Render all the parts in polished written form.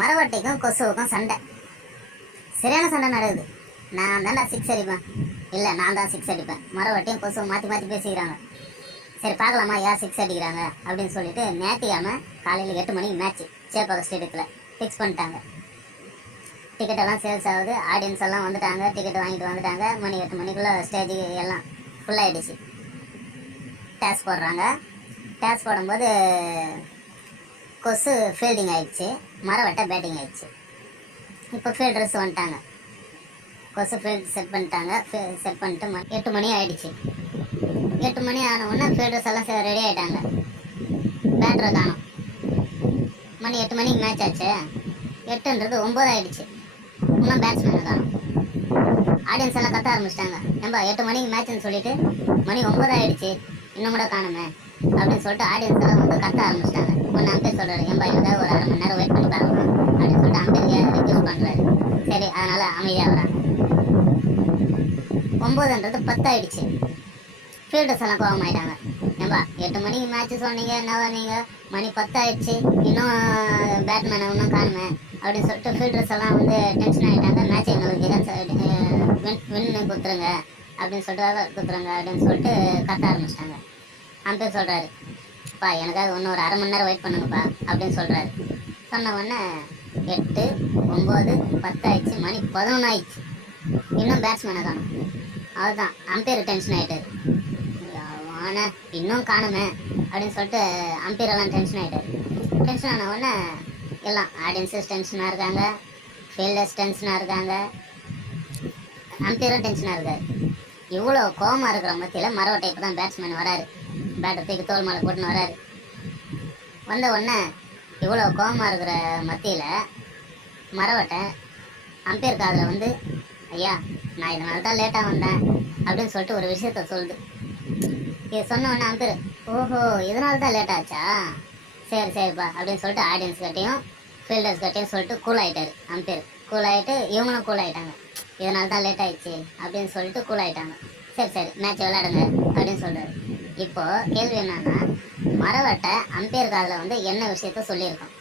மரவட்டைக்கும் கொசுவுக்கும் சண்டை, சரியான சண்டை நடக்குது. நான் தான்டா சிக்ஸ் அடிப்பேன், இல்லை நான் தான் சிக்ஸ் அடிப்பேன். மரவட்டையும் கொசுவும் மாற்றி மாற்றி பேசிக்கிறாங்க. சரி பார்க்கலாமா யார் சிக்ஸ் அடிக்கிறாங்க அப்படின்னு சொல்லிட்டு ஞாயிற்றுக்கிழமை காலையில் 8 மணிக்கு மேட்ச்சு சேப்பாக்கம் ஸ்டேடியத்தில் ஃபிக்ஸ் பண்ணிட்டாங்க. டிக்கெட்டெல்லாம் சேல்ஸ் ஆகுது, ஆடியன்ஸ் எல்லாம் வந்துட்டாங்க, டிக்கெட் வாங்கிட்டு வந்துட்டாங்க. மணி 8 மணிக்குள்ளே ஸ்டேஜு எல்லாம் ஃபுல்லாகிடுச்சு. டேஸ் போடுறாங்க. டேஸ் போடும்போது கொசு ஃபீல்டிங் ஆயிடுச்சு, மரவட்டை பேட்டிங் ஆயிடுச்சு. இப்போ ஃபீல்டர்ஸ் வந்துட்டாங்க, கொசு ஃபீல்டு செட் பண்ணிட்டாங்க. செட் பண்ணிட்டு 8 மணி ஆகிடுச்சு. 8 மணி ஆன உடனே ஃபீல்டர்ஸ் எல்லாம் ரெடி ஆகிட்டாங்க. பேட்டரை காணும். மணி 8 மணிக்கு மேட்ச் ஆச்சு. 8ன்றது 9 ஆகிடுச்சு. இன்னும் பேட்ஸ்மேனை காணும். ஆடியன்ஸ் எல்லாம் கத்த ஆரம்பிச்சிட்டாங்க. ஏம்பா 8 மணிக்கு மேட்ச்னு சொல்லிட்டு மணி 9 ஆகிடுச்சு, இன்னும் கூட காணுமே அப்படின்னு சொல்லிட்டு ஆடியன்ஸ் எல்லாம் வந்து கத்த ஆரம்பிச்சிட்டாங்க. ஒன்று அம்பேர் சொல்கிறாரு, ஏம்பா எனக்காக ஒரு 1/2 மணி நேரம் வெயிட் பண்ணி பார்க்கலாம் அப்படின்னு சொல்லிட்டு அம்பேர் ரிக்வெஸ்ட் பண்ணுறாரு. சரி அதனால் அமைதியாக வராங்க. 9ன்றது 10 ஆகிடுச்சு. ஃபீல்டர்ஸ் எல்லாம் கோபம் ஆகிட்டாங்க. ஏம்பா 8 மணிக்கு மேட்ச்சு சொன்னீங்க, என்னவா நீங்கள் மணி 10 ஆகிடுச்சு, இன்னும் பேட்மேனை இன்னும் காணுமே அப்படின்னு சொல்லிட்டு ஃபீல்டர்ஸ் எல்லாம் வந்து டென்ஷன் ஆகிட்டாங்க. மேட்ச் எங்களுக்கு வின்னு கொடுத்துருங்க அப்படின்னு சொல்லிட்டு கொடுத்துருங்க அப்படின்னு சொல்லிட்டு கத்த ஆரம்பிச்சிட்டாங்க. அம்பேர் சொல்கிறாரு, பா எனக்காக இன்னும் ஒரு 1/2 மணி நேரம் வெயிட் பண்ணுங்கப்பா அப்படின்னு சொல்கிறாரு. சொன்ன உடனே 8, 9, 10 ஆயிடுச்சு. மணி 11 ஆயிடுச்சு. இன்னும் பேட்ஸ்மேனை காணும். அதுதான் அம்பேர் டென்ஷன் ஆகிட்டார். ஆனால் இன்னும் காணுமே அப்படின்னு சொல்லிட்டு அம்பேரெல்லாம் டென்ஷன் ஆகிட்டார். டென்ஷன் ஆன உடனே எல்லாம் ஆடியன்ஸஸ் டென்ஷனாக இருக்காங்க, ஃபீல்டர்ஸ் டென்ஷனாக இருக்காங்க, அம்பேரும் டென்ஷனாக இருக்காரு. இவ்வளோ கோபமாக இருக்கிற மத்தியில் மரவட்டை இப்போ தான் பேட்ஸ்மேன் வராரு. பேட்டை தூக்கி தோல் மேலே போட்டுன்னு வராரு. வந்த உடனே இவ்வளோ கோபமாக இருக்கிற மத்தியில் மரவட்டை அம்பேர் காதில் வந்து, ஐயா நான் இதனால தான் லேட்டாக வந்தேன் அப்படின்னு சொல்லிட்டு ஒரு விஷயத்த சொல்லுது. இது சொன்ன உடனே அம்பேர், ஓஹோ இதனால தான் லேட் ஆச்சா, சரி சரிப்பா அப்படின்னு சொல்லிட்டு ஆடியன்ஸ் கிட்டையும் ஃபீல்டர்ஸ் கிட்டையும் சொல்லிட்டு கூல் ஆகிட்டார். அம்பேர் கூல் ஆகிட்டு இவங்களும் கூல் ஆகிட்டாங்க. இதனால தான் லேட் ஆகிடுச்சு அப்படின்னு சொல்லிட்டு கூல் ஆகிட்டாங்க. சரி சரி மேட்ச் விளையாடுங்க அப்படின்னு சொல்கிறாரு. இப்போது கேள்வி என்னன்னா, மரவட்டை அம்பேர் காதில் வந்து என்ன விஷயத்த சொல்லியிருக்கோம்,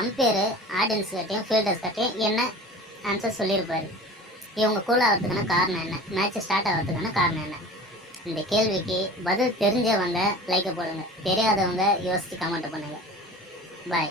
அம்பேரு ஆடியன்ஸ் கிட்டையும் ஃபீல்டர்ஸ் கிட்டையும் என்ன ஆன்சர் சொல்லியிருப்பாரு. இவங்க கூல் ஆகிறதுக்கான காரணம் என்ன, மேட்ச் ஸ்டார்ட் ஆகிறதுக்கான காரணம் என்ன? இந்த கேள்விக்கு பதில் தெரிஞ்சவங்க லைக்கை போடுங்க, தெரியாதவங்க யோசித்து கமெண்ட் பண்ணுங்கள். பாய்.